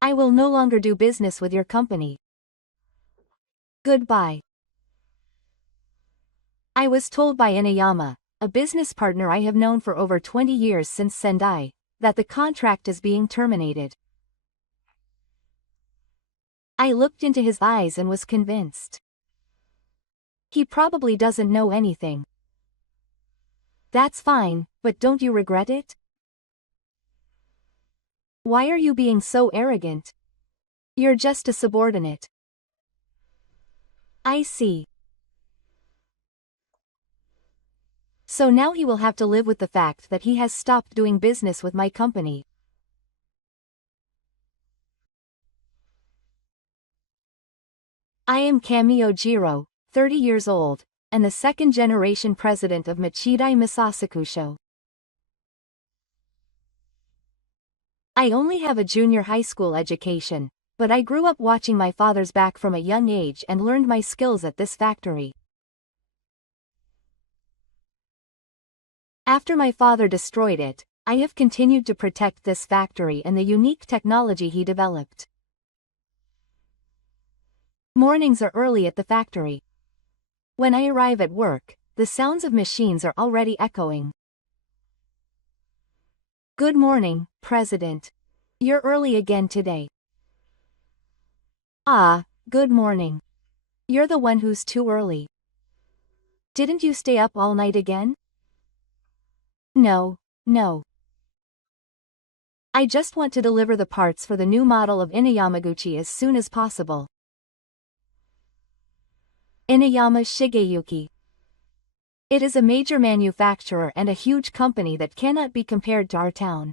I will no longer do business with your company. Goodbye. I was told by Inayama, a business partner I have known for over 20 years since Sendai, that the contract is being terminated. I looked into his eyes and was convinced. He probably doesn't know anything. That's fine, but don't you regret it? Why are you being so arrogant? You're just a subordinate. I see. So now he will have to live with the fact that he has stopped doing business with my company. I am Kamio Jiro, 30 years old, and the second-generation president of Machidai Masasakusho. I only have a junior high school education, but I grew up watching my father's back from a young age and learned my skills at this factory. After my father destroyed it, I have continued to protect this factory and the unique technology he developed. Mornings are early at the factory. When I arrive at work, the sounds of machines are already echoing. Good morning, President. You're early again today. Ah, good morning. You're the one who's too early. Didn't you stay up all night again? No. I just want to deliver the parts for the new model of Inayamaguchi as soon as possible. Inayama Shigeyuki. It is a major manufacturer and a huge company that cannot be compared to our town.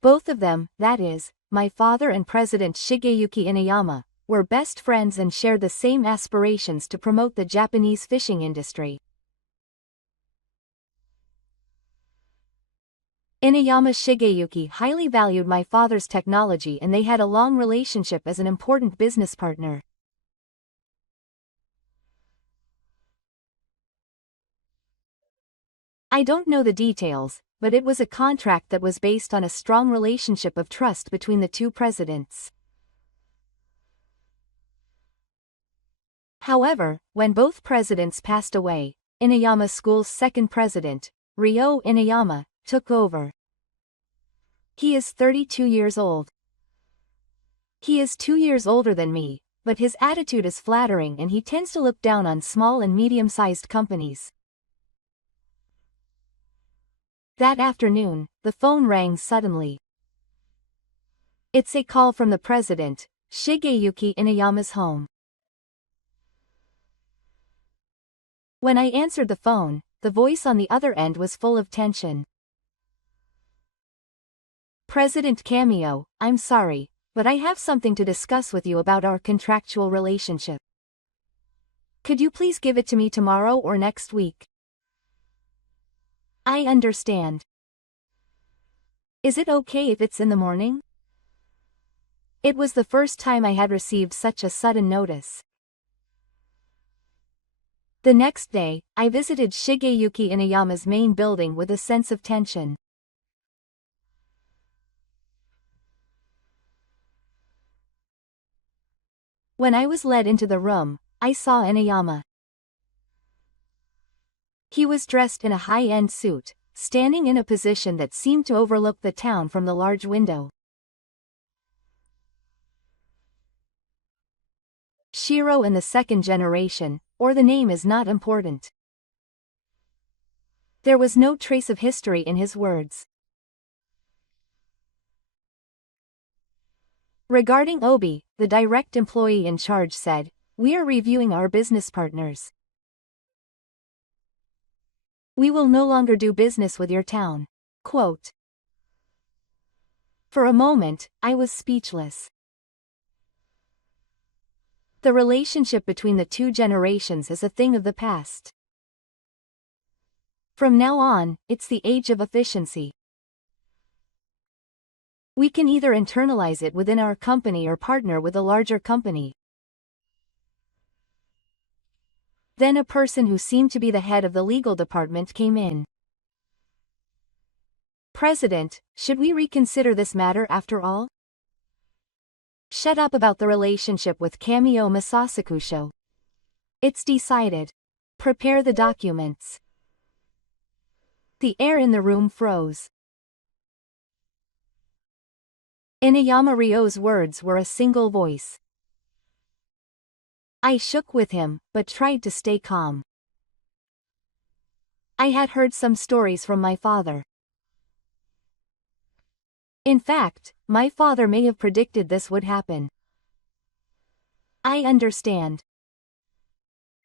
Both of them, that is, my father and President Shigeyuki Inayama, were best friends and shared the same aspirations to promote the Japanese fishing industry. Inayama Shigeyuki highly valued my father's technology and they had a long relationship as an important business partner. I don't know the details, but it was a contract that was based on a strong relationship of trust between the two presidents. However, when both presidents passed away, Inayama School's second president, Ryo Inayama, took over. He is 32 years old. He is 2 years older than me, but his attitude is flattering and he tends to look down on small and medium-sized companies. That afternoon, the phone rang suddenly. It's a call from the president, Shigeyuki Inayama's home. When I answered the phone, the voice on the other end was full of tension. President Kamio, I'm sorry, but I have something to discuss with you about our contractual relationship. Could you please give it to me tomorrow or next week? I understand. Is it okay if it's in the morning? It was the first time I had received such a sudden notice. The next day, I visited Shigeyuki Inayama's main building with a sense of tension. When I was led into the room, I saw Inayama. He was dressed in a high-end suit, standing in a position that seemed to overlook the town from the large window. Shiro in the second generation, or the name is not important. There was no trace of history in his words. Regarding Obi, the direct employee in charge said, "We are reviewing our business partners. We will no longer do business with your town." Quote. For a moment, I was speechless. The relationship between the two generations is a thing of the past. From now on, it's the age of efficiency. We can either internalize it within our company or partner with a larger company. Then a person who seemed to be the head of the legal department came in. President, should we reconsider this matter after all? Shut up about the relationship with Kamio Masasakusho. It's decided. Prepare the documents. The air in the room froze. Inuyama Ryo's words were a single voice. I shook with him, but tried to stay calm. I had heard some stories from my father. In fact, my father may have predicted this would happen. I understand.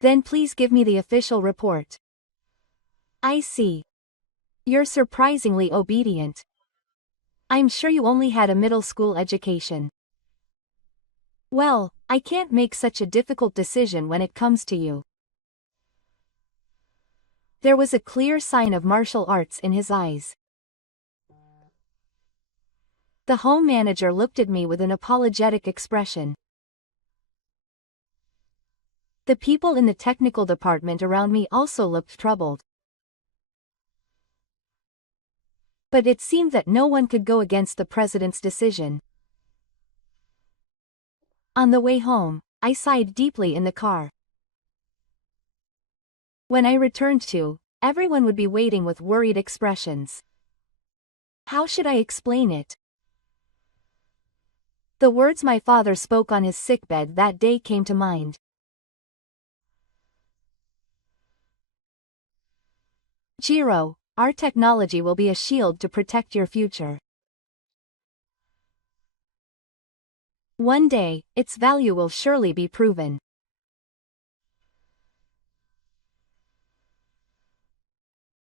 Then please give me the official report. I see. You're surprisingly obedient. I'm sure you only had a middle school education. Well, I can't make such a difficult decision when it comes to you. There was a clear sign of martial arts in his eyes. The home manager looked at me with an apologetic expression. The people in the technical department around me also looked troubled. But it seemed that no one could go against the president's decision. On the way home, I sighed deeply in the car. When I returned to, everyone would be waiting with worried expressions. How should I explain it? The words my father spoke on his sickbed that day came to mind. Jiro, our technology will be a shield to protect your future. One day, its value will surely be proven.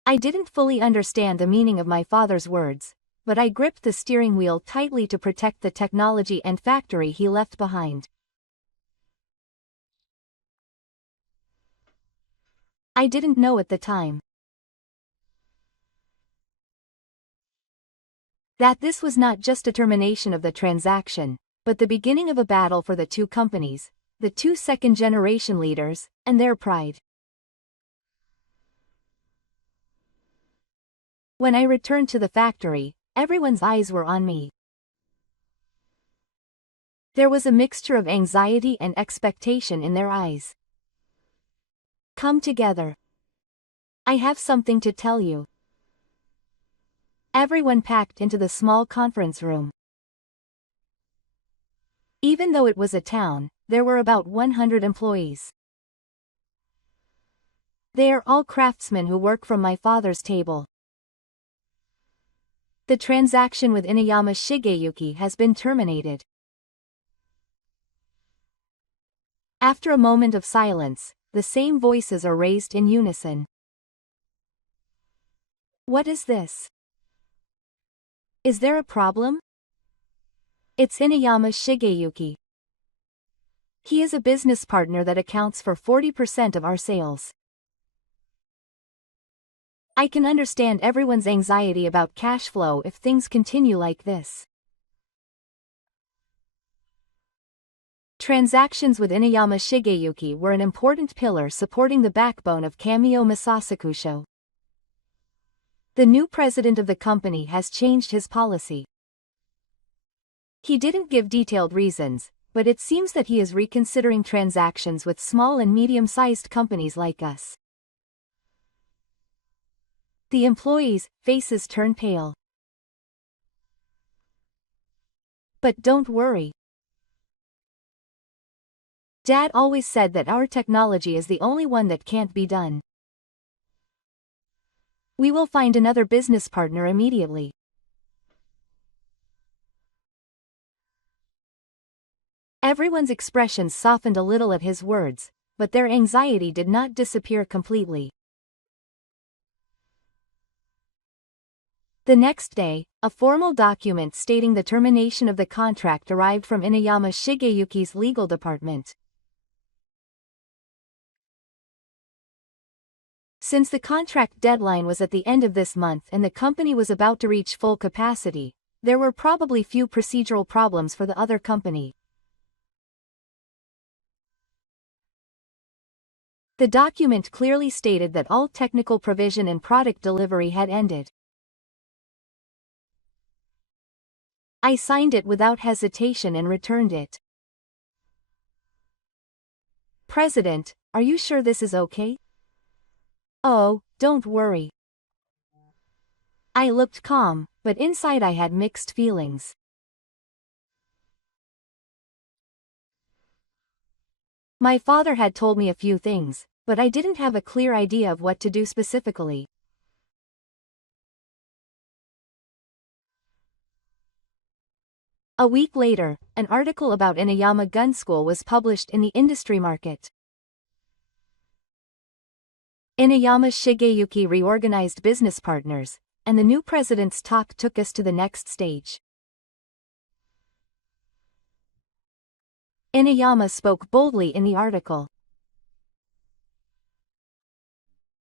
I didn't fully understand the meaning of my father's words, but I gripped the steering wheel tightly to protect the technology and factory he left behind. I didn't know at the time that this was not just a termination of the transaction, but the beginning of a battle for the two companies, the two second-generation leaders, and their pride. When I returned to the factory, everyone's eyes were on me. There was a mixture of anxiety and expectation in their eyes. Come together. I have something to tell you. Everyone packed into the small conference room. Even though it was a town, there were about 100 employees. They are all craftsmen who work from my father's table. The transaction with Inuyama Shigeyuki has been terminated. After a moment of silence, the same voices are raised in unison. What is this? Is there a problem? It's Inuyama Shigeyuki. He is a business partner that accounts for 40% of our sales. I can understand everyone's anxiety about cash flow if things continue like this. Transactions with Inuyama Shigeyuki were an important pillar supporting the backbone of Kamio Masasakusho. The new president of the company has changed his policy. He didn't give detailed reasons, but it seems that he is reconsidering transactions with small and medium-sized companies like us. The employees' faces turn pale. But don't worry. Dad always said that our technology is the only one that can't be done. We will find another business partner immediately. Everyone's expressions softened a little at his words, but their anxiety did not disappear completely. The next day, a formal document stating the termination of the contract arrived from Inuyama Shigeyuki's legal department. Since the contract deadline was at the end of this month and the company was about to reach full capacity, there were probably few procedural problems for the other company. The document clearly stated that all technical provision and product delivery had ended. I signed it without hesitation and returned it. President, are you sure this is okay? Oh, don't worry. I looked calm, but inside I had mixed feelings. My father had told me a few things, but I didn't have a clear idea of what to do specifically. A week later, an article about Inuyama Gun School was published in the industry market. Inuyama Shigeyuki reorganized business partners, and the new president's talk took us to the next stage. Inuyama spoke boldly in the article.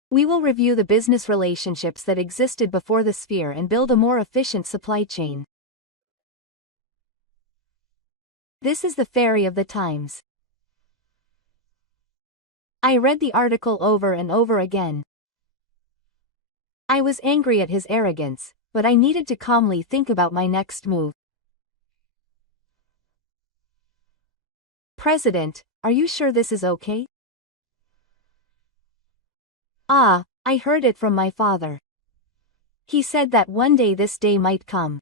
We will review the business relationships that existed before the sphere and build a more efficient supply chain. This is the fairy of the times. I read the article over and over again. I was angry at his arrogance, but I needed to calmly think about my next move. President, are you sure this is okay? Ah, I heard it from my father. He said that one day this day might come.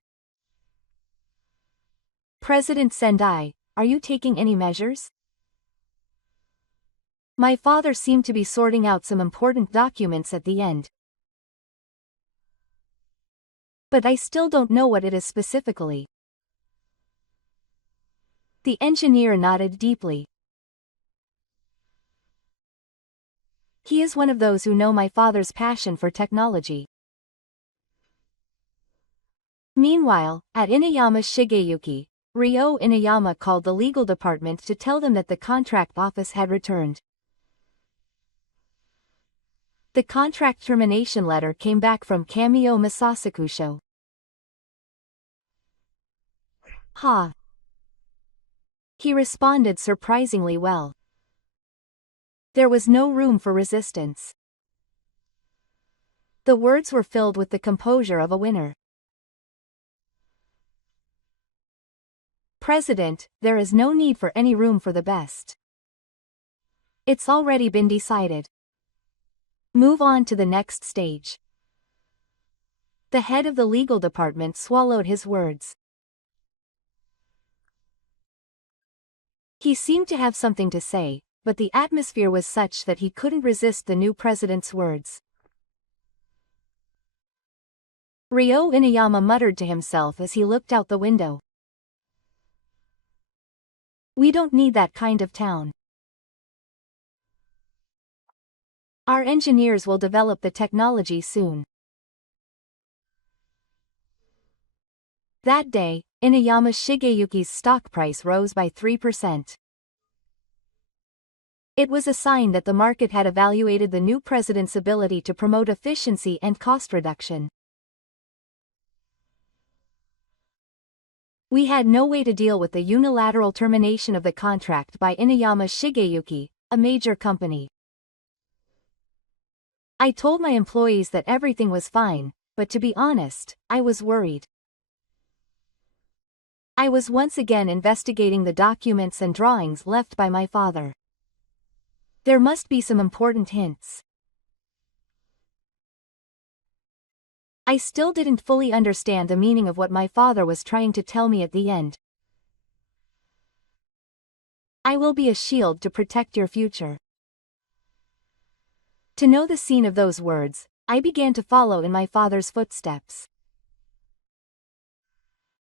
President Sendai, are you taking any measures? My father seemed to be sorting out some important documents at the end. But I still don't know what it is specifically. The engineer nodded deeply. He is one of those who know my father's passion for technology. Meanwhile, at Inuyama Shigeyuki, Ryo Inuyama called the legal department to tell them that the contract office had returned. The contract termination letter came back from Kamio Masasakusho. Ha! He responded surprisingly well. There was no room for resistance. The words were filled with the composure of a winner. President, there is no need for any room for the best. It's already been decided. Move on to the next stage. The head of the legal department swallowed his words. He seemed to have something to say, but the atmosphere was such that he couldn't resist the new president's words. Ryo Inuyama muttered to himself as he looked out the window. We don't need that kind of town. Our engineers will develop the technology soon. That day, Inuyama Shigeyuki's stock price rose by 3%. It was a sign that the market had evaluated the new president's ability to promote efficiency and cost reduction. We had no way to deal with the unilateral termination of the contract by Inuyama Shigeyuki, a major company. I told my employees that everything was fine, but to be honest, I was worried. I was once again investigating the documents and drawings left by my father. There must be some important hints. I still didn't fully understand the meaning of what my father was trying to tell me at the end. I will be a shield to protect your future. To know the scene of those words, I began to follow in my father's footsteps.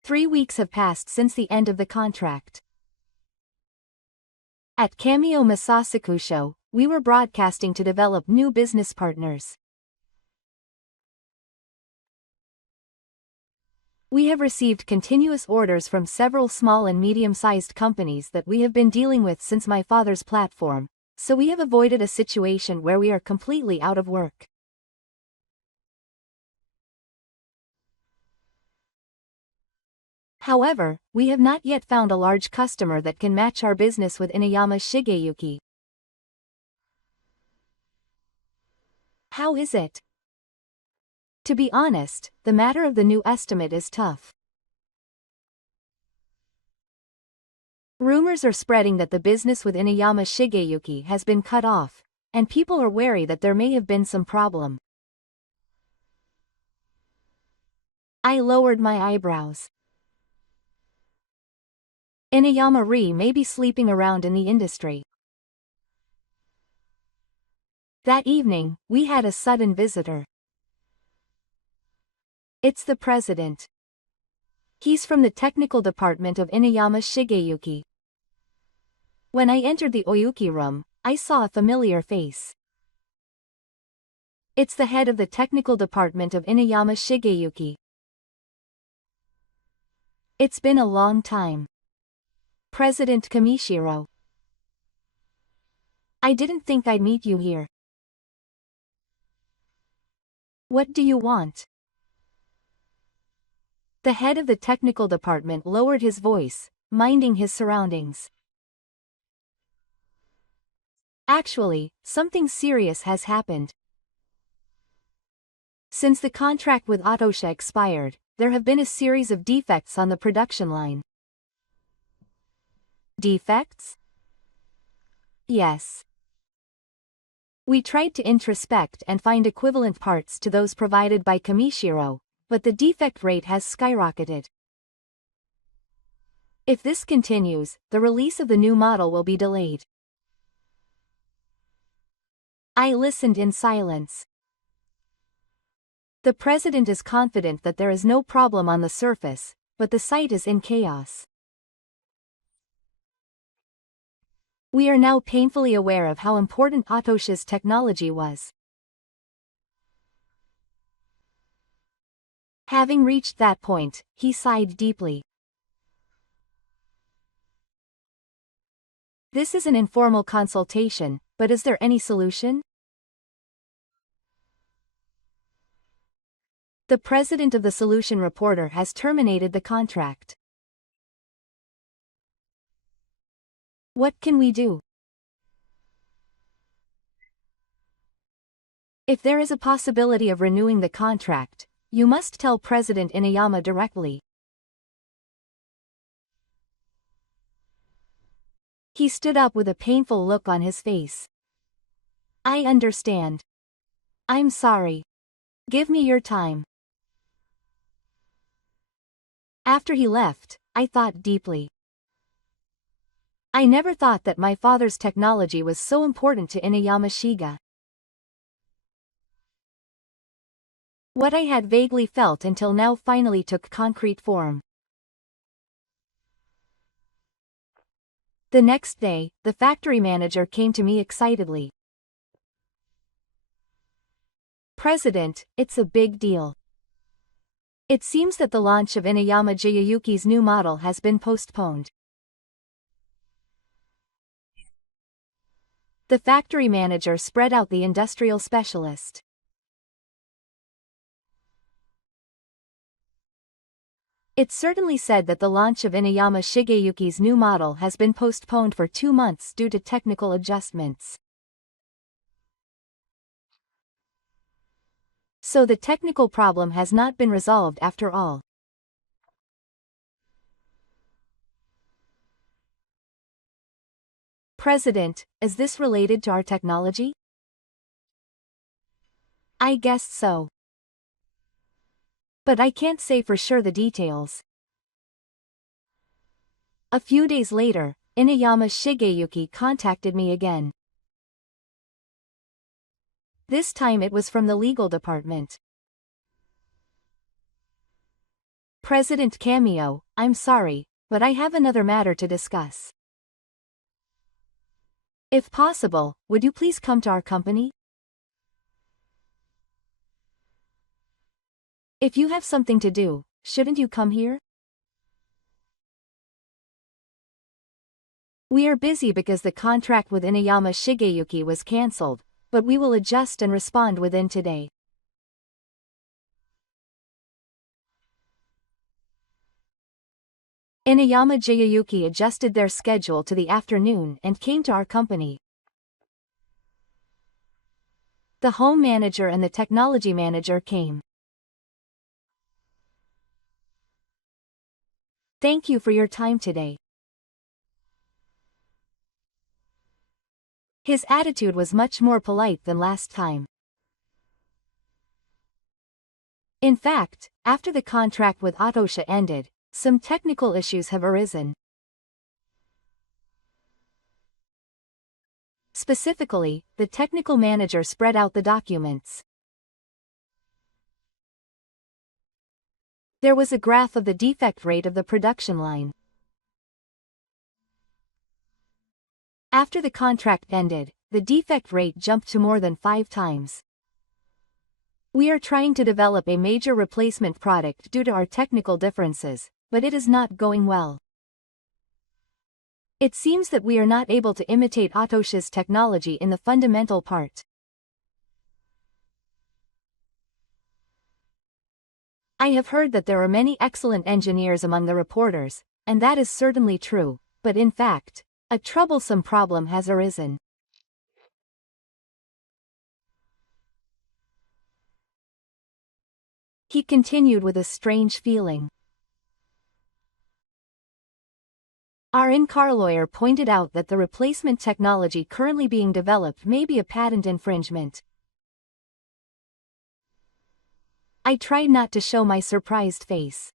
3 weeks have passed since the end of the contract. At Kamio Masasakusho, we were broadcasting to develop new business partners. We have received continuous orders from several small and medium-sized companies that we have been dealing with since my father's platform, so we have avoided a situation where we are completely out of work. However, we have not yet found a large customer that can match our business with Inuyama Shigeyuki. How is it? To be honest, the matter of the new estimate is tough. Rumors are spreading that the business with Inuyama Shigeyuki has been cut off, and people are wary that there may have been some problem. I lowered my eyebrows. Inuyama-re may be sleeping around in the industry. That evening, we had a sudden visitor. It's the president. He's from the technical department of Inuyama Shigeyuki. When I entered the Oyuki room, I saw a familiar face. It's the head of the technical department of Inuyama Shigeyuki. It's been a long time. President Kamishiro. I didn't think I'd meet you here. What do you want? The head of the technical department lowered his voice, minding his surroundings. Actually, something serious has happened. Since the contract with Atosha expired, there have been a series of defects on the production line. Defects? Yes. We tried to introspect and find equivalent parts to those provided by Kamishiro, but the defect rate has skyrocketed. If this continues, the release of the new model will be delayed. I listened in silence. The president is confident that there is no problem on the surface, but the site is in chaos. We are now painfully aware of how important Atosha's technology was. Having reached that point, he sighed deeply. This is an informal consultation, but is there any solution? The president of the solution reporter has terminated the contract. What can we do? If there is a possibility of renewing the contract, you must tell President Inuyama directly. He stood up with a painful look on his face. I understand. I'm sorry. Give me your time. After he left, I thought deeply. I never thought that my father's technology was so important to Inuyama Shiga. What I had vaguely felt until now finally took concrete form. The next day, the factory manager came to me excitedly. President, it's a big deal. It seems that the launch of Inuyama Shigeyuki's new model has been postponed. The factory manager spread out the industrial specialist. It certainly said that the launch of Inuyama Shigeyuki's new model has been postponed for 2 months due to technical adjustments. So the technical problem has not been resolved after all. President, is this related to our technology? I guess so. But I can't say for sure the details. A few days later, Inuyama Shigeyuki contacted me again. This time it was from the legal department. President Cameo, I'm sorry, but I have another matter to discuss. If possible, would you please come to our company? If you have something to do, shouldn't you come here? We are busy because the contract with Inuyama Shigeyuki was cancelled, but we will adjust and respond within today. Inuyama Shigeyuki adjusted their schedule to the afternoon and came to our company. The home manager and the technology manager came. Thank you for your time today. His attitude was much more polite than last time. In fact, after the contract with Atosha ended, some technical issues have arisen. Specifically, the technical manager spread out the documents. There was a graph of the defect rate of the production line. After the contract ended, the defect rate jumped to more than 5 times. We are trying to develop a major replacement product due to our technical differences, but it is not going well. It seems that we are not able to imitate Atosha's technology in the fundamental part. I have heard that there are many excellent engineers among the reporters, and that is certainly true, but in fact, a troublesome problem has arisen. He continued with a strange feeling. Our in-car lawyer pointed out that the replacement technology currently being developed may be a patent infringement. I tried not to show my surprised face.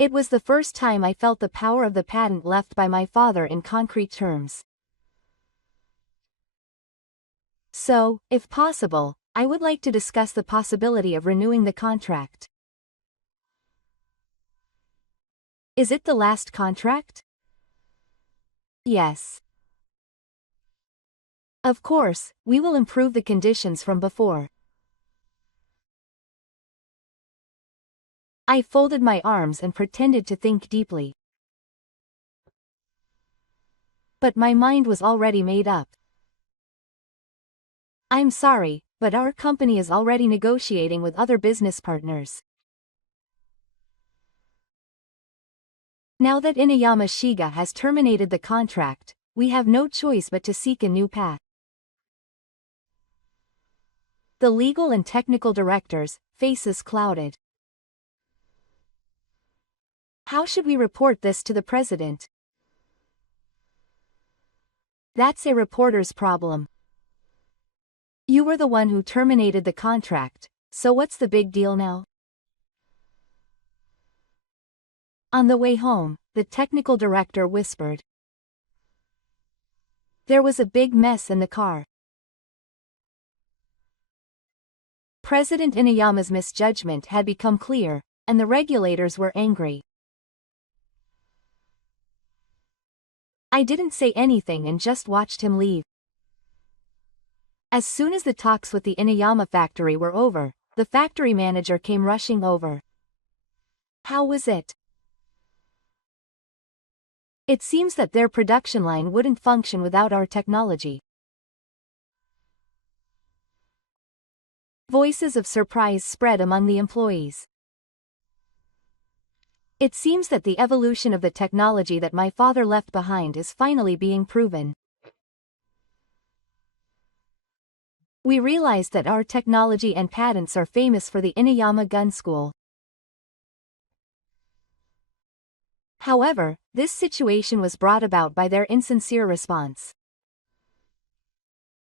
It was the first time I felt the power of the patent left by my father in concrete terms. So, if possible, I would like to discuss the possibility of renewing the contract. Is it the last contract? Yes. Of course, we will improve the conditions from before. I folded my arms and pretended to think deeply. But my mind was already made up. I'm sorry, but our company is already negotiating with other business partners. Now that Inuyama Shiga has terminated the contract, we have no choice but to seek a new path. The legal and technical directors' faces clouded. How should we report this to the president? That's a reporter's problem. You were the one who terminated the contract, so what's the big deal now? On the way home, the technical director whispered. There was a big mess in the car. President Inuyama's misjudgment had become clear, and the regulators were angry. I didn't say anything and just watched him leave. As soon as the talks with the Inuyama factory were over, the factory manager came rushing over. How was it? It seems that their production line wouldn't function without our technology. Voices of surprise spread among the employees. It seems that the evolution of the technology that my father left behind is finally being proven. We realized that our technology and patents are famous for the Inuyama Gun School. However, this situation was brought about by their insincere response.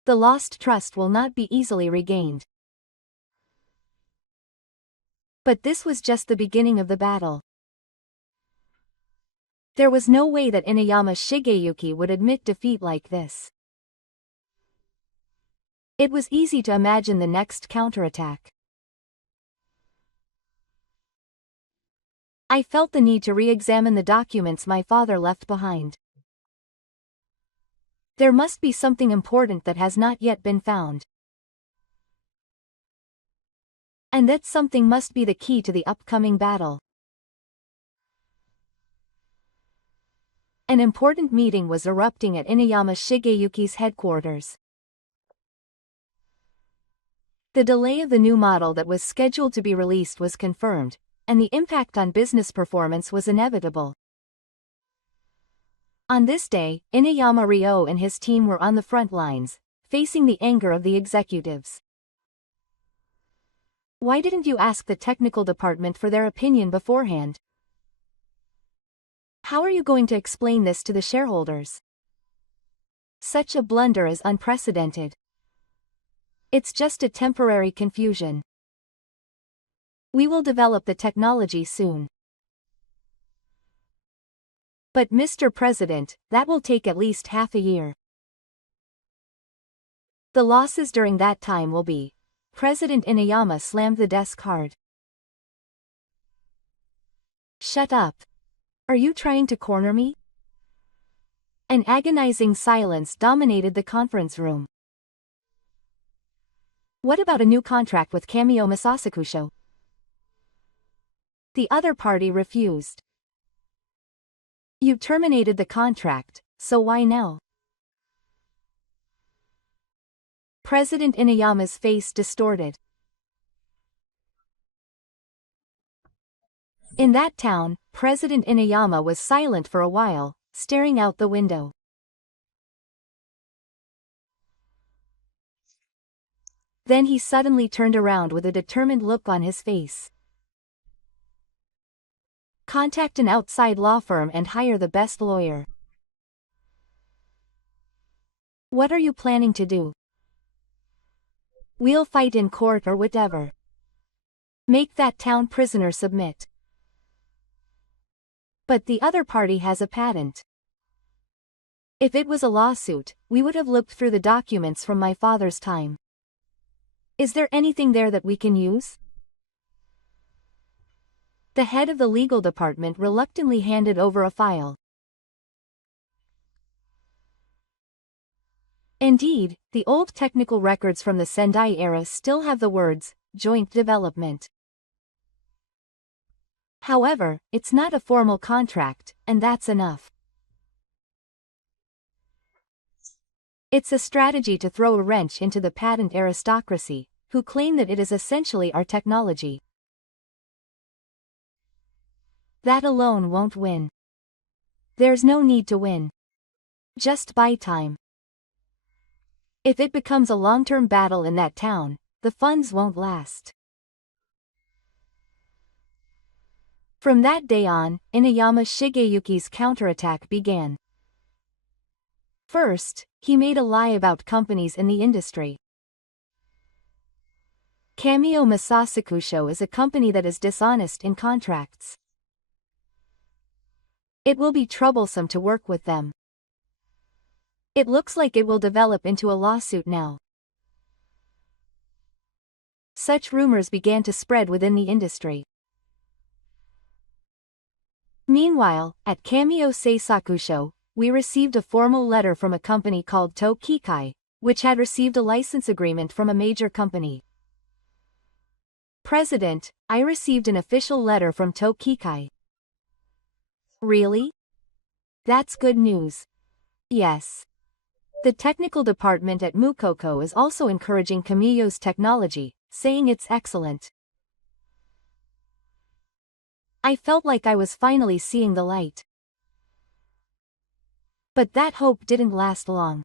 The lost trust will not be easily regained. But this was just the beginning of the battle. There was no way that Inuyama Shigeyuki would admit defeat like this. It was easy to imagine the next counterattack. I felt the need to re-examine the documents my father left behind. There must be something important that has not yet been found. And that something must be the key to the upcoming battle. An important meeting was erupting at Inuyama Shigeyuki's headquarters. The delay of the new model that was scheduled to be released was confirmed, and the impact on business performance was inevitable. On this day, Inuyama Ryo and his team were on the front lines, facing the anger of the executives. Why didn't you ask the technical department for their opinion beforehand? How are you going to explain this to the shareholders? Such a blunder is unprecedented. It's just a temporary confusion. We will develop the technology soon. But Mr. President, that will take at least half a year. The losses during that time will be. President Inuyama slammed the desk hard. Shut up. Are you trying to corner me? An agonizing silence dominated the conference room. What about a new contract with Kamio Masasakusho? The other party refused. You terminated the contract, so why now? President Inuyama's face distorted. In that town, President Inuyama was silent for a while, staring out the window. Then he suddenly turned around with a determined look on his face. Contact an outside law firm and hire the best lawyer. What are you planning to do? We'll fight in court or whatever. Make that town prisoner submit. But the other party has a patent. If it was a lawsuit, we would have looked through the documents from my father's time. Is there anything there that we can use? The head of the legal department reluctantly handed over a file. Indeed, the old technical records from the Sendai era still have the words, joint development. However, it's not a formal contract, and that's enough. It's a strategy to throw a wrench into the patent aristocracy, who claim that it is essentially our technology. That alone won't win. There's no need to win. Just buy time. If it becomes a long-term battle in that town, the funds won't last. From that day on, Inuyama Shigeyuki's counterattack began. First, he made a lie about companies in the industry. Kamio Masasakusho is a company that is dishonest in contracts. It will be troublesome to work with them. It looks like it will develop into a lawsuit now. Such rumors began to spread within the industry. Meanwhile, at Kamio Seisakusho, we received a formal letter from a company called Tokikai, which had received a license agreement from a major company. President, I received an official letter from Tokikai. Really? That's good news. Yes. The technical department at Mukoko is also encouraging Kamiyo's technology, saying it's excellent. I felt like I was finally seeing the light. But that hope didn't last long.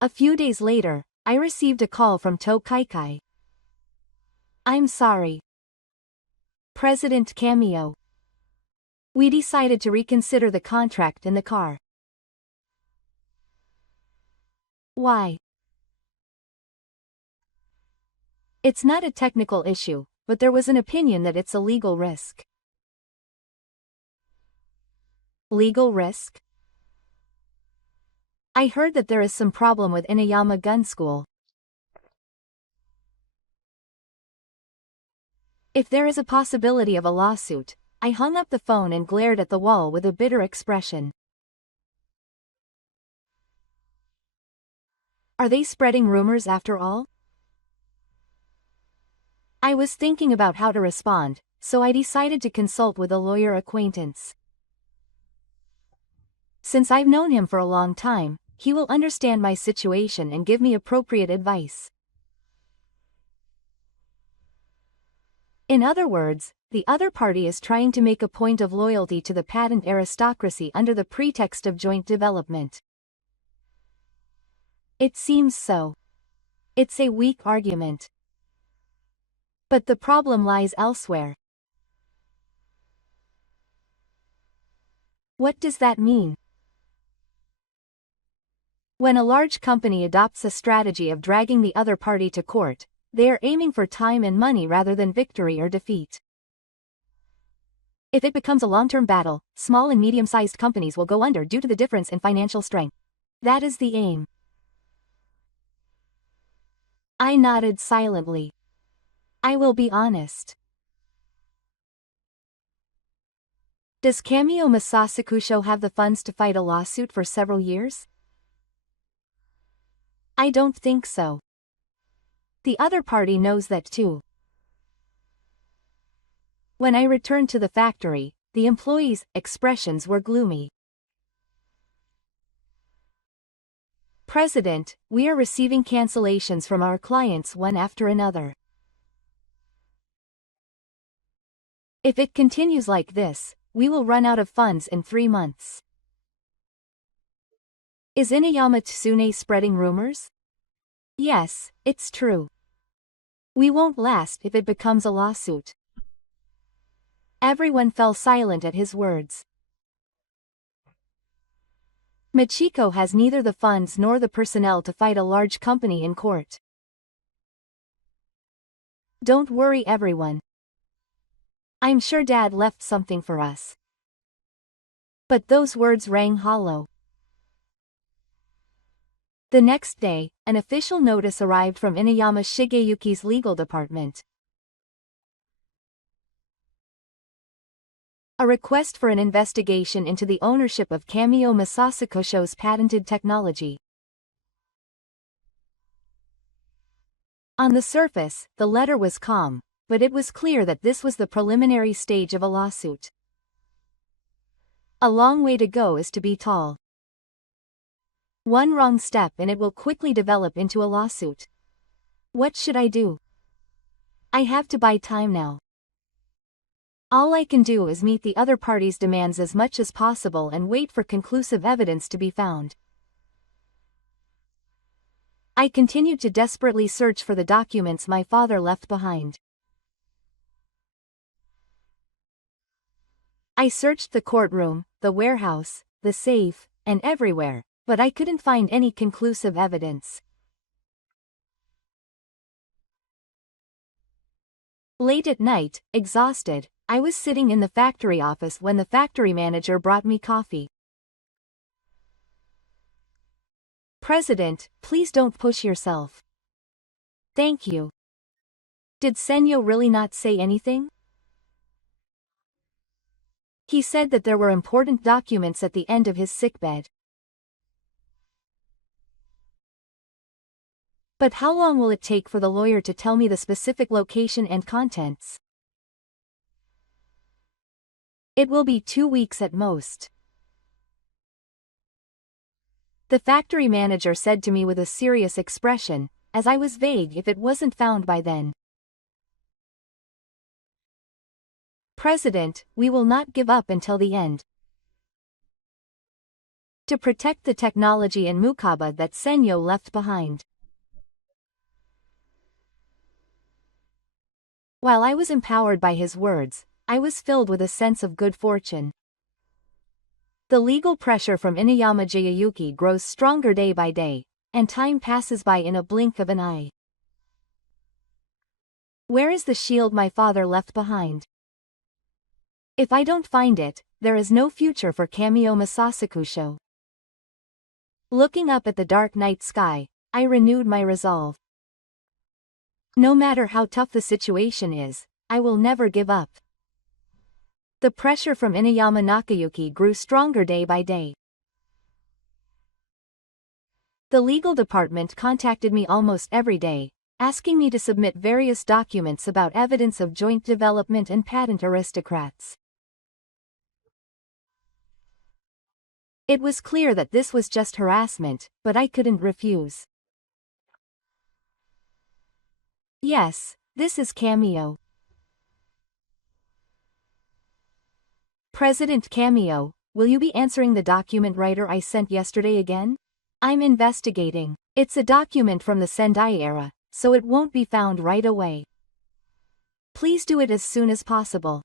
A few days later, I received a call from Tokikai. I'm sorry. President Kamio. We decided to reconsider the contract in the car. Why? It's not a technical issue, but there was an opinion that it's a legal risk. Legal risk? I heard that there is some problem with Inuyama Gun School. If there is a possibility of a lawsuit, I hung up the phone and glared at the wall with a bitter expression. Are they spreading rumors after all? I was thinking about how to respond, so I decided to consult with a lawyer acquaintance. Since I've known him for a long time, he will understand my situation and give me appropriate advice. In other words, the other party is trying to make a point of loyalty to the patent aristocracy under the pretext of joint development. It seems so. It's a weak argument. But the problem lies elsewhere. What does that mean? When a large company adopts a strategy of dragging the other party to court, they are aiming for time and money rather than victory or defeat. If it becomes a long-term battle, small and medium-sized companies will go under due to the difference in financial strength. That is the aim. I nodded silently. I will be honest. Does Kamio Masasakusho have the funds to fight a lawsuit for several years? I don't think so. The other party knows that too. When I returned to the factory, the employees' expressions were gloomy. President, we are receiving cancellations from our clients one after another. If it continues like this, we will run out of funds in 3 months. Is Inuyama Tsune spreading rumors? Yes, it's true. We won't last if it becomes a lawsuit. Everyone fell silent at his words. Michiko has neither the funds nor the personnel to fight a large company in court. Don't worry everyone. I'm sure Dad left something for us. But those words rang hollow. The next day, an official notice arrived from Inuyama Shigeyuki's legal department. A request for an investigation into the ownership of Kamio Masasakusho's patented technology. On the surface, the letter was calm, but it was clear that this was the preliminary stage of a lawsuit. A long way to go is to be tall. One wrong step and it will quickly develop into a lawsuit. What should I do? I have to buy time now. All I can do is meet the other party's demands as much as possible and wait for conclusive evidence to be found. I continued to desperately search for the documents my father left behind. I searched the courtroom, the warehouse, the safe, and everywhere, but I couldn't find any conclusive evidence. Late at night, exhausted, I was sitting in the factory office when the factory manager brought me coffee. President, please don't push yourself. Thank you. Did Senyo really not say anything? He said that there were important documents at the end of his sickbed. But how long will it take for the lawyer to tell me the specific location and contents? It will be 2 weeks at most. The factory manager said to me with a serious expression, as I was vague if it wasn't found by then. President, we will not give up until the end. To protect the technology and Mukaba that Senyo left behind. While I was empowered by his words, I was filled with a sense of good fortune. The legal pressure from Inuyama Jayayuki grows stronger day by day, and time passes by in a blink of an eye. Where is the shield my father left behind? If I don't find it, there is no future for Kamio Masasakusho. Looking up at the dark night sky, I renewed my resolve. No matter how tough the situation is, I will never give up. The pressure from Inuyama Nakayuki grew stronger day by day. The legal department contacted me almost every day, asking me to submit various documents about evidence of joint development and patent aristocrats. It was clear that this was just harassment, but I couldn't refuse. Yes, this is Kamio. President Kamio, will you be answering the document writer I sent yesterday again? I'm investigating. It's a document from the Sendai era, so it won't be found right away. Please do it as soon as possible.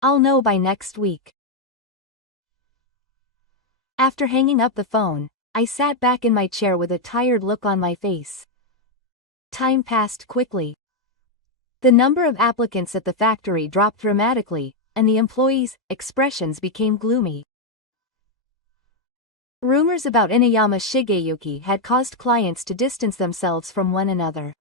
I'll know by next week. After hanging up the phone, I sat back in my chair with a tired look on my face. Time passed quickly. The number of applicants at the factory dropped dramatically, and the employees' expressions became gloomy. Rumors about Inuyama Shigeyuki had caused clients to distance themselves from one another.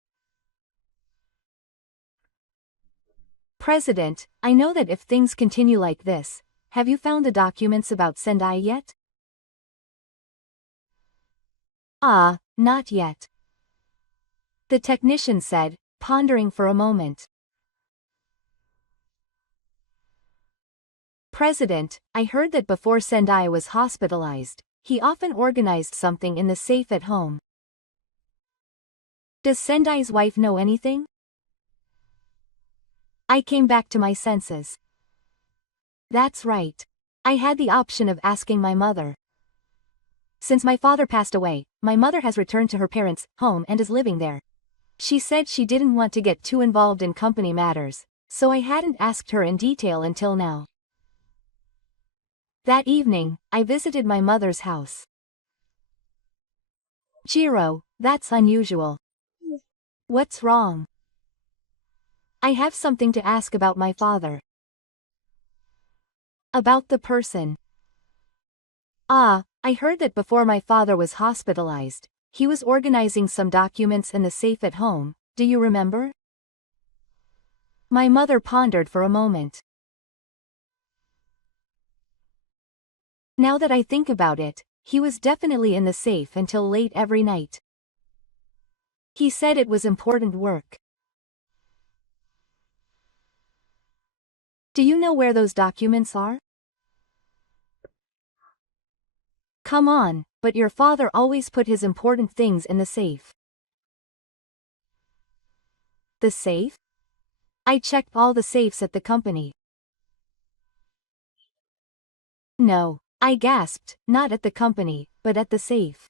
President, I know that if things continue like this, have you found the documents about Sendai yet? Not yet. The technician said, pondering for a moment. President, I heard that before Sendai was hospitalized, he often organized something in the safe at home. Does Sendai's wife know anything? I came back to my senses. That's right. I had the option of asking my mother. Since my father passed away, my mother has returned to her parents' home and is living there. She said she didn't want to get too involved in company matters, so I hadn't asked her in detail until now. That evening, I visited my mother's house. Jiro, that's unusual. What's wrong? I have something to ask about my father. About the person. I heard that before my father was hospitalized, he was organizing some documents in the safe at home, do you remember? My mother pondered for a moment. Now that I think about it, he was definitely in the safe until late every night. He said it was important work. Do you know where those documents are? Come on, but your father always put his important things in the safe. The safe? I checked all the safes at the company. No, I gasped, not at the company, but at the safe.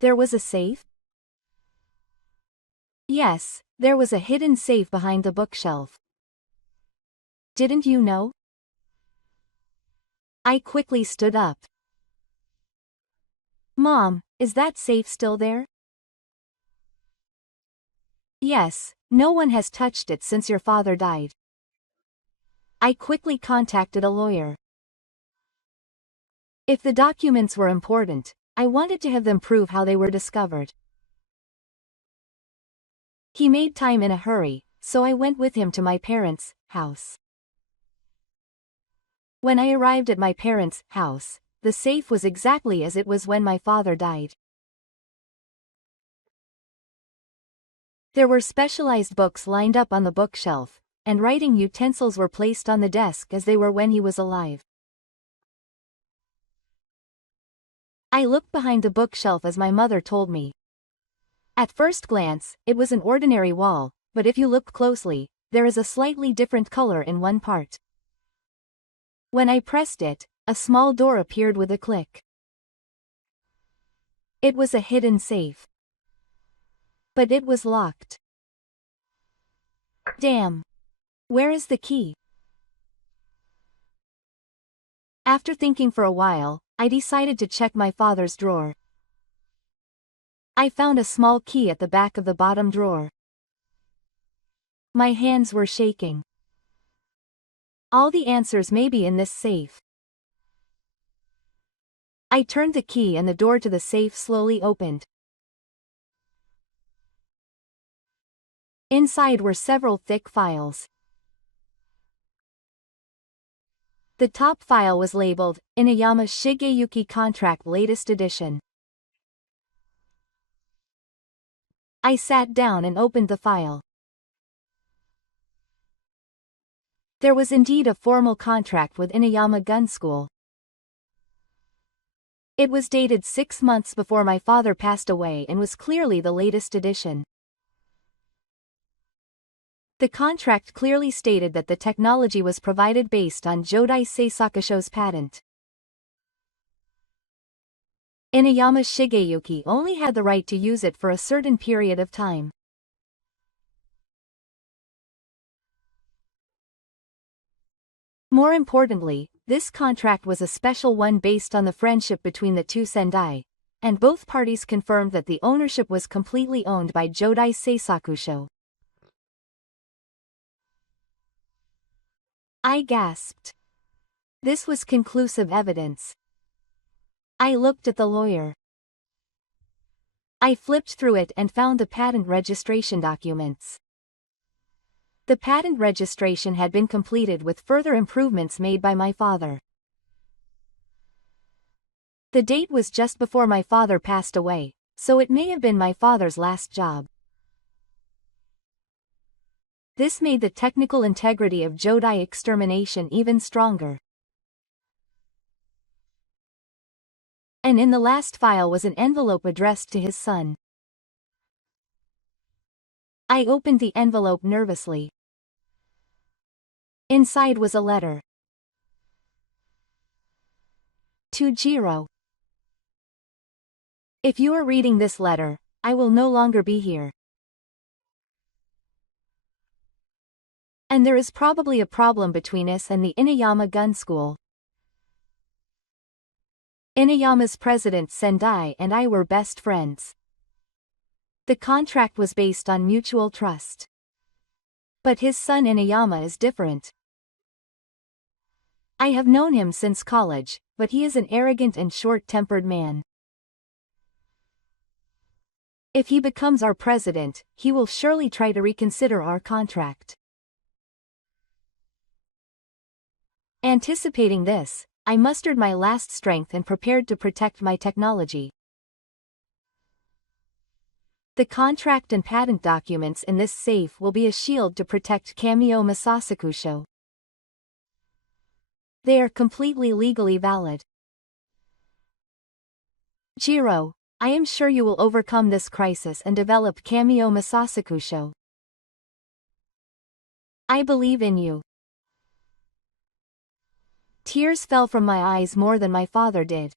There was a safe? Yes, there was a hidden safe behind the bookshelf. Didn't you know? I quickly stood up. Mom, is that safe still there? Yes, no one has touched it since your father died. I quickly contacted a lawyer. If the documents were important, I wanted to have them prove how they were discovered. He made time in a hurry, so I went with him to my parents' house. When I arrived at my parents' house, the safe was exactly as it was when my father died. There were specialized books lined up on the bookshelf, and writing utensils were placed on the desk as they were when he was alive. I looked behind the bookshelf as my mother told me. At first glance, it was an ordinary wall, but if you look closely, there is a slightly different color in one part. When I pressed it, a small door appeared with a click. It was a hidden safe. But it was locked. Damn. Where is the key? After thinking for a while, I decided to check my father's drawer. I found a small key at the back of the bottom drawer. My hands were shaking. All the answers may be in this safe. I turned the key and the door to the safe slowly opened. Inside were several thick files. The top file was labeled, Inuyama Shigeyuki Contract Latest Edition. I sat down and opened the file. There was indeed a formal contract with Inuyama Gun School. It was dated 6 months before my father passed away and was clearly the latest edition. The contract clearly stated that the technology was provided based on Jodai Seisakusho's patent. Inuyama Shigeyuki only had the right to use it for a certain period of time. More importantly, this contract was a special one based on the friendship between the two Sendai, and both parties confirmed that the ownership was completely owned by Jodai Seisakusho. I gasped. This was conclusive evidence. I looked at the lawyer. I flipped through it and found the patent registration documents. The patent registration had been completed with further improvements made by my father. The date was just before my father passed away, so it may have been my father's last job. This made the technical integrity of Jodai extermination even stronger. And in the last file was an envelope addressed to his son. I opened the envelope nervously. Inside was a letter. To Jiro. If you are reading this letter, I will no longer be here. And there is probably a problem between us and the Inuyama gun school. Inuyama's president Sendai and I were best friends. The contract was based on mutual trust. But his son Inuyama is different. I have known him since college, but he is an arrogant and short-tempered man. If he becomes our president, he will surely try to reconsider our contract. Anticipating this, I mustered my last strength and prepared to protect my technology. The contract and patent documents in this safe will be a shield to protect Kamio Masasakusho. They are completely legally valid. Jiro, I am sure you will overcome this crisis and develop Kamio Masasakusho. I believe in you. Tears fell from my eyes more than my father did.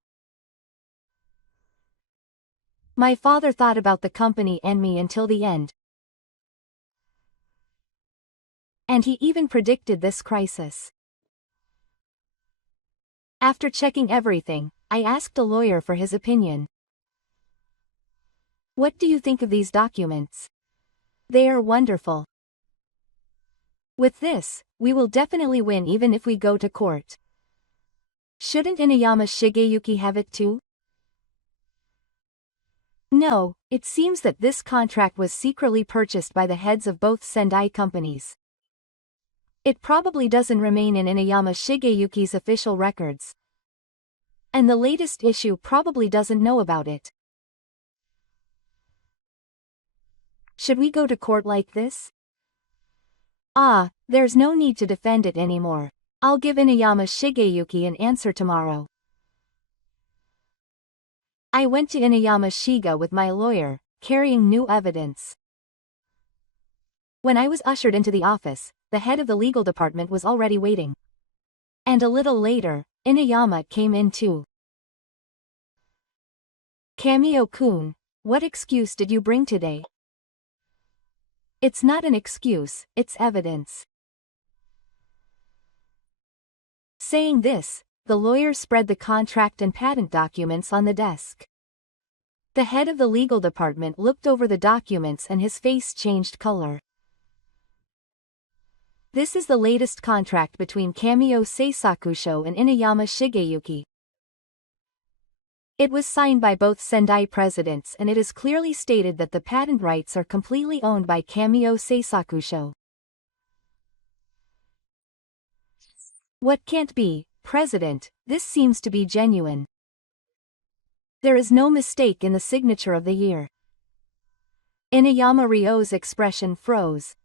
My father thought about the company and me until the end. And he even predicted this crisis. After checking everything, I asked a lawyer for his opinion. What do you think of these documents? They are wonderful. With this, we will definitely win even if we go to court. Shouldn't Inuyama Shigeyuki have it too? No, it seems that this contract was secretly purchased by the heads of both Sendai companies. It probably doesn't remain in Inuyama Shigeyuki's official records. And the latest issue probably doesn't know about it. Should we go to court like this? Ah, there's no need to defend it anymore. I'll give Inuyama Shigeyuki an answer tomorrow. I went to Inuyama Shiga with my lawyer, carrying new evidence. When I was ushered into the office, the head of the legal department was already waiting. And a little later, Inuyama came in too. Kamio-kun, what excuse did you bring today? It's not an excuse, it's evidence. Saying this, the lawyer spread the contract and patent documents on the desk. The head of the legal department looked over the documents and his face changed color. This is the latest contract between Kamio Seisakusho and Inuyama Shigeyuki. It was signed by both Sendai presidents and it is clearly stated that the patent rights are completely owned by Kamio Seisakusho. What can't be, President, this seems to be genuine. There is no mistake in the signature of the year. Inuyama Ryo's expression froze.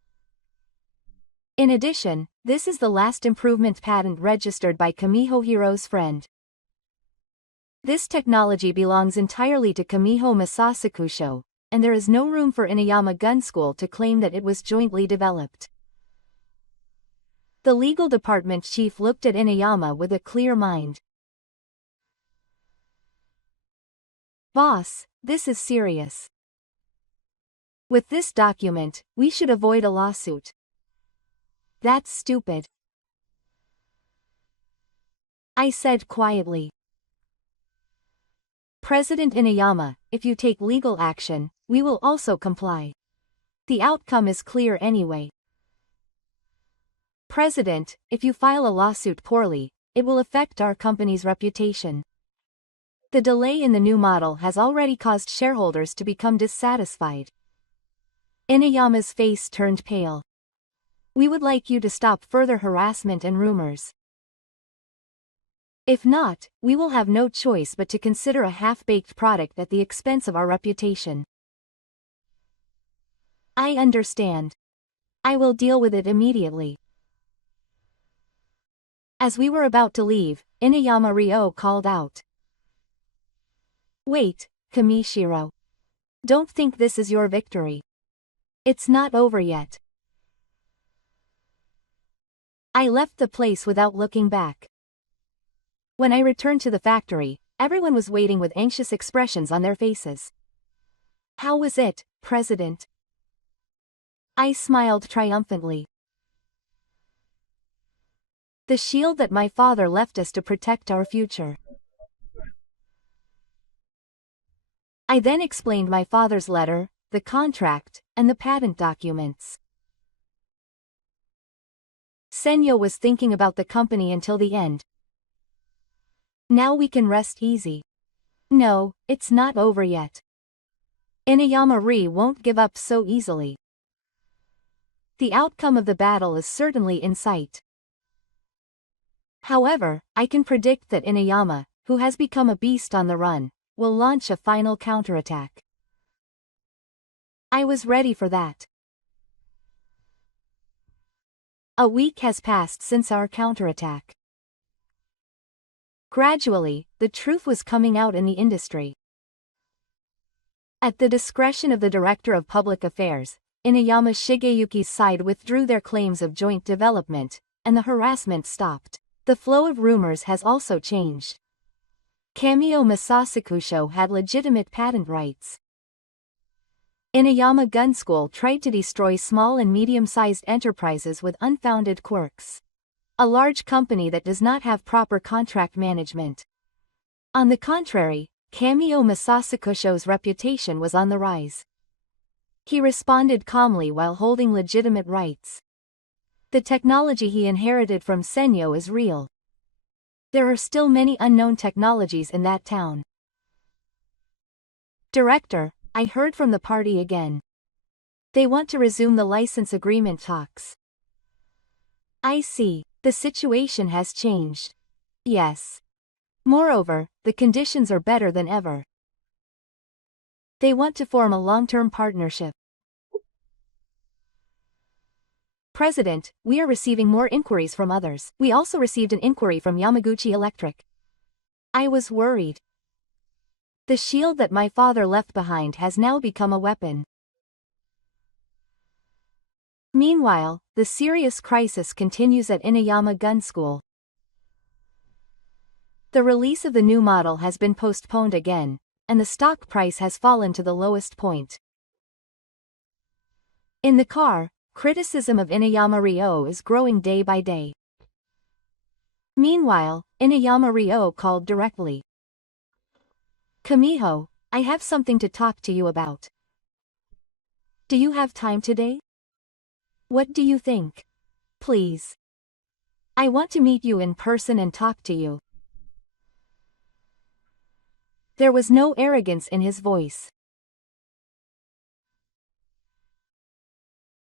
In addition, this is the last improvement patent registered by Kamiho Hiro's friend. This technology belongs entirely to Kamiho Masasakusho, and there is no room for Inuyama Gun School to claim that it was jointly developed. The legal department chief looked at Inuyama with a clear mind. Boss, this is serious. With this document, we should avoid a lawsuit. That's stupid. I said quietly. President Inuyama, if you take legal action, we will also comply. The outcome is clear anyway. President, if you file a lawsuit poorly, it will affect our company's reputation. The delay in the new model has already caused shareholders to become dissatisfied. Inuyama's face turned pale. We would like you to stop further harassment and rumors. If not, we will have no choice but to consider a half-baked product at the expense of our reputation. I understand. I will deal with it immediately. As we were about to leave, Inuyama Ryo called out. Wait, Kamishiro. Don't think this is your victory. It's not over yet. I left the place without looking back. When I returned to the factory, everyone was waiting with anxious expressions on their faces. How was it, President? I smiled triumphantly. The shield that my father left us to protect our future. I then explained my father's letter, the contract, and the patent documents. Senyo was thinking about the company until the end. Now we can rest easy. No, it's not over yet. Inuyama won't give up so easily. The outcome of the battle is certainly in sight. However, I can predict that Inuyama, who has become a beast on the run, will launch a final counterattack. I was ready for that. A week has passed since our counterattack. Gradually, the truth was coming out in the industry. At the discretion of the Director of Public Affairs, Inuyama Shigeyuki's side withdrew their claims of joint development, and the harassment stopped. The flow of rumors has also changed. Kamio Masasakusho had legitimate patent rights. Inuyama Gun School tried to destroy small and medium-sized enterprises with unfounded quirks. A large company that does not have proper contract management. On the contrary, Kamio Masasakusho's reputation was on the rise. He responded calmly while holding legitimate rights. The technology he inherited from Senyo is real. There are still many unknown technologies in that town. Director, I heard from the party again. They want to resume the license agreement talks. I see, the situation has changed. Yes. Moreover, the conditions are better than ever. They want to form a long-term partnership. President, we are receiving more inquiries from others. We also received an inquiry from Yamaguchi Electric. I was worried. The shield that my father left behind has now become a weapon. Meanwhile, the serious crisis continues at Inuyama Gun School. The release of the new model has been postponed again, and the stock price has fallen to the lowest point. In the car, criticism of Inuyama is growing day by day. Meanwhile, Inuyama called directly. Kamiho, I have something to talk to you about. Do you have time today? What do you think? Please. I want to meet you in person and talk to you. There was no arrogance in his voice.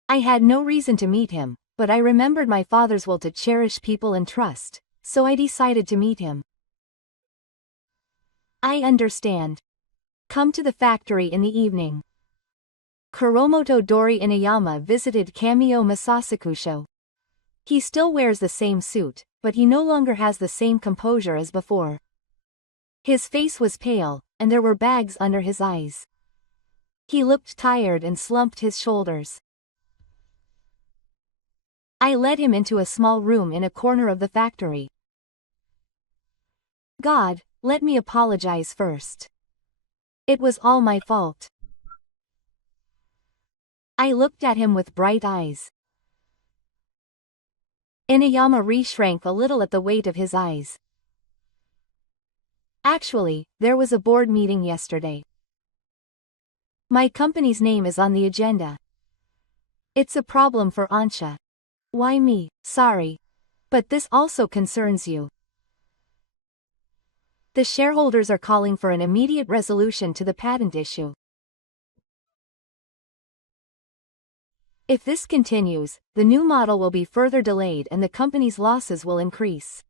I had no reason to meet him, but I remembered my father's will to cherish people and trust, so I decided to meet him. I understand. Come to the factory in the evening. Kuromoto Dori Inuyama visited Kamio Masasakusho. He still wears the same suit, but he no longer has the same composure as before. His face was pale, and there were bags under his eyes. He looked tired and slumped his shoulders. I led him into a small room in a corner of the factory. God, let me apologize first. It was all my fault. I looked at him with bright eyes. Inuyama shrank a little at the weight of his eyes. Actually, there was a board meeting yesterday. My company's name is on the agenda. It's a problem for Ansha. Why me? Sorry. But this also concerns you. The shareholders are calling for an immediate resolution to the patent issue. If this continues, the new model will be further delayed and the company's losses will increase.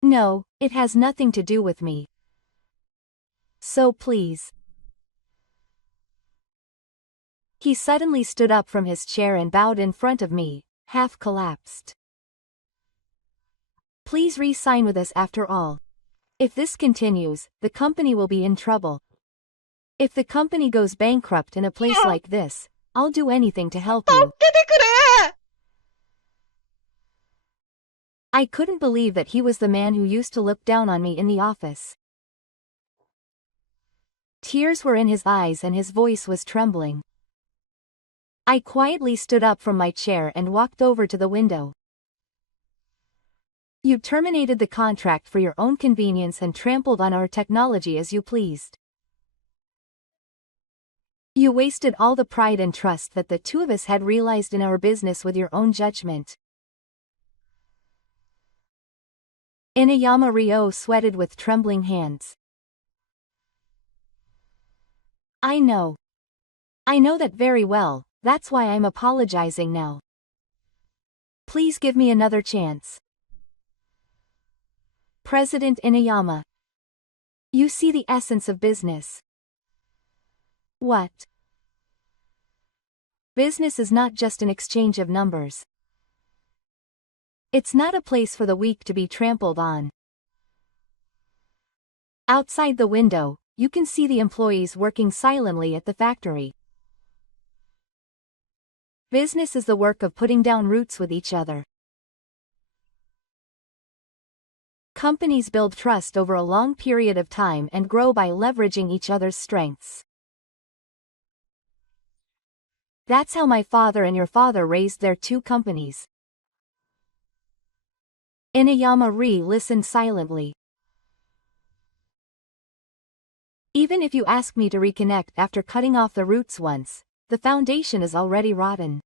No, it has nothing to do with me. So please. He suddenly stood up from his chair and bowed in front of me, half collapsed. Please re-sign with us after all. If this continues, the company will be in trouble. If the company goes bankrupt in a place like this, I'll do anything to help you. I couldn't believe that he was the man who used to look down on me in the office. Tears were in his eyes and his voice was trembling. I quietly stood up from my chair and walked over to the window. You terminated the contract for your own convenience and trampled on our technology as you pleased. You wasted all the pride and trust that the two of us had realized in our business with your own judgment. Inuyama Ryo sweated with trembling hands. I know. I know that very well, that's why I'm apologizing now. Please give me another chance. President Inuyama. You see the essence of business. What? Business is not just an exchange of numbers. It's not a place for the weak to be trampled on. Outside the window, you can see the employees working silently at the factory. Business is the work of putting down roots with each other. Companies build trust over a long period of time and grow by leveraging each other's strengths. That's how my father and your father raised their two companies. Inuyama listened silently. Even if you ask me to reconnect after cutting off the roots once, the foundation is already rotten.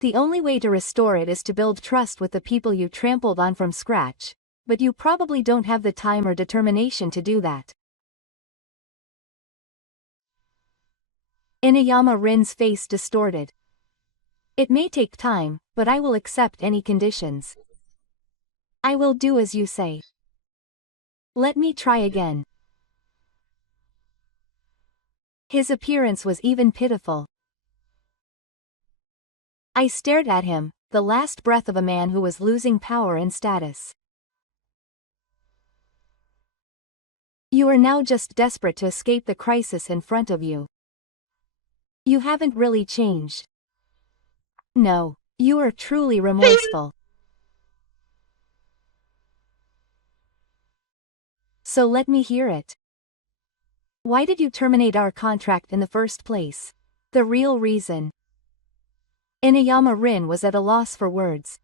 The only way to restore it is to build trust with the people you trampled on from scratch, but you probably don't have the time or determination to do that. Inuyama Rin's face distorted. It may take time, but I will accept any conditions. I will do as you say. Let me try again. His appearance was even pitiful. I stared at him, the last breath of a man who was losing power and status. You are now just desperate to escape the crisis in front of you. You haven't really changed. No, you are truly remorseful. So let me hear it. Why did you terminate our contract in the first place? The real reason. Inuyama Rin was at a loss for words.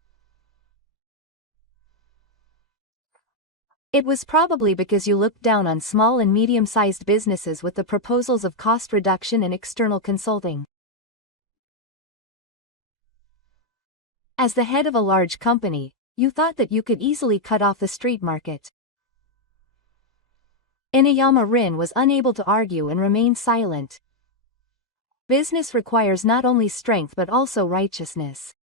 It was probably because you looked down on small and medium-sized businesses with the proposals of cost reduction and external consulting. As the head of a large company, you thought that you could easily cut off the street market. Inuyama Rin was unable to argue and remained silent. Business requires not only strength but also righteousness.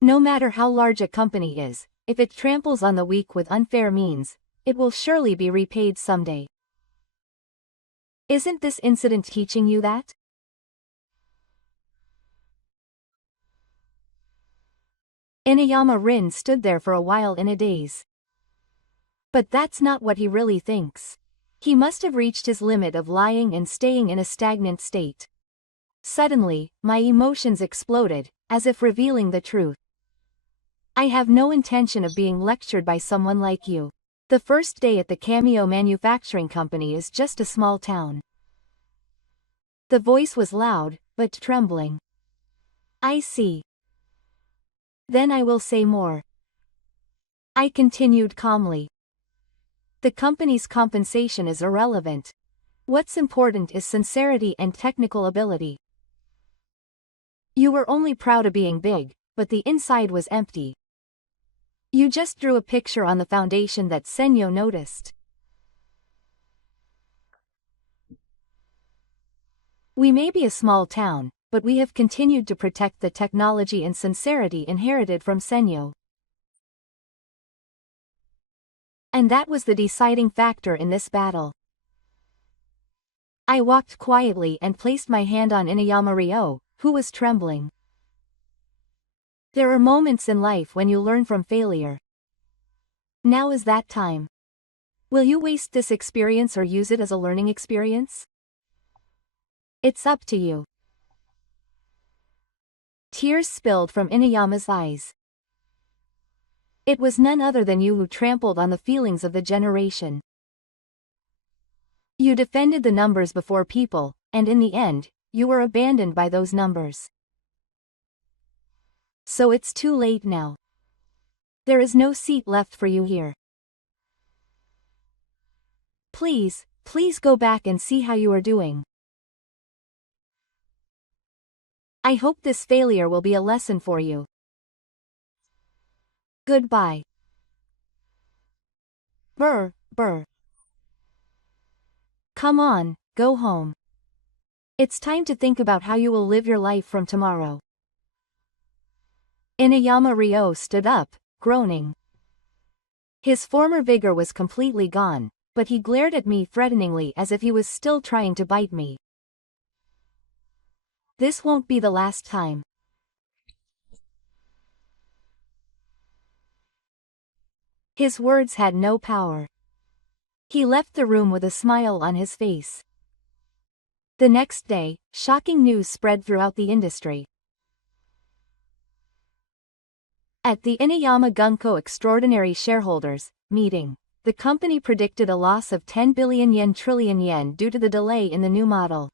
No matter how large a company is, if it tramples on the weak with unfair means, it will surely be repaid someday. Isn't this incident teaching you that? Inuyama Rin stood there for a while in a daze. But that's not what he really thinks. He must have reached his limit of lying and staying in a stagnant state. Suddenly, my emotions exploded, as if revealing the truth. I have no intention of being lectured by someone like you. The first day at the Cameo Manufacturing Company is just a small town. The voice was loud, but trembling. I see. Then I will say more. I continued calmly. The company's compensation is irrelevant. What's important is sincerity and technical ability. You were only proud of being big, but the inside was empty. You just drew a picture on the foundation that Senyo noticed. We may be a small town, but we have continued to protect the technology and sincerity inherited from Senyo. And that was the deciding factor in this battle. I walked quietly and placed my hand on Inuyama Ryo, who was trembling. There are moments in life when you learn from failure. Now is that time. Will you waste this experience or use it as a learning experience? It's up to you. Tears spilled from Inuyama's eyes. It was none other than you who trampled on the feelings of the generation. You defended the numbers before people, and in the end, you were abandoned by those numbers. So it's too late now. There is no seat left for you here. Please go back and see how you are doing. I hope this failure will be a lesson for you. Goodbye. Brr. Come on, go home. It's time to think about how you will live your life from tomorrow. Inuyama Ryo stood up, groaning. His former vigor was completely gone, but he glared at me threateningly as if he was still trying to bite me. This won't be the last time. His words had no power. He left the room with a smile on his face. The next day, shocking news spread throughout the industry. At the Inuyama Gunko Extraordinary Shareholders meeting, the company predicted a loss of 10 billion yen trillion yen due to the delay in the new model.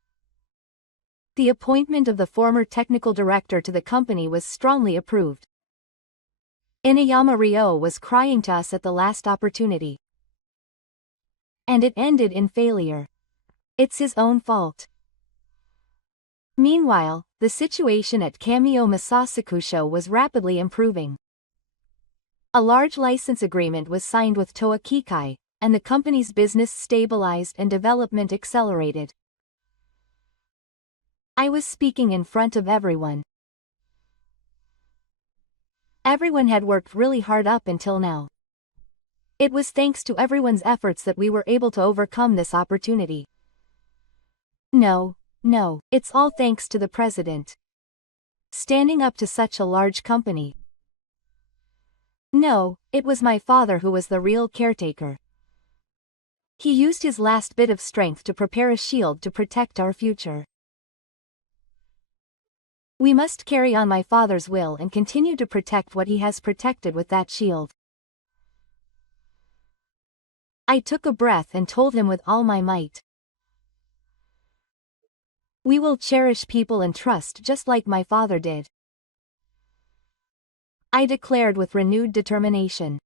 The appointment of the former technical director to the company was strongly approved. Inuyama Ryo was crying to us at the last opportunity. And it ended in failure. It's his own fault. Meanwhile, the situation at Kamio Masasakusho was rapidly improving. A large license agreement was signed with Toa Kikai, and the company's business stabilized and development accelerated. I was speaking in front of everyone. Everyone had worked really hard up until now. It was thanks to everyone's efforts that we were able to overcome this opportunity. No, it's all thanks to the president. Standing up to such a large company. No, it was my father who was the real caretaker. He used his last bit of strength to prepare a shield to protect our future. We must carry on my father's will and continue to protect what he has protected with that shield. I took a breath and told him with all my might. We will cherish people and trust just like my father did. I declared with renewed determination.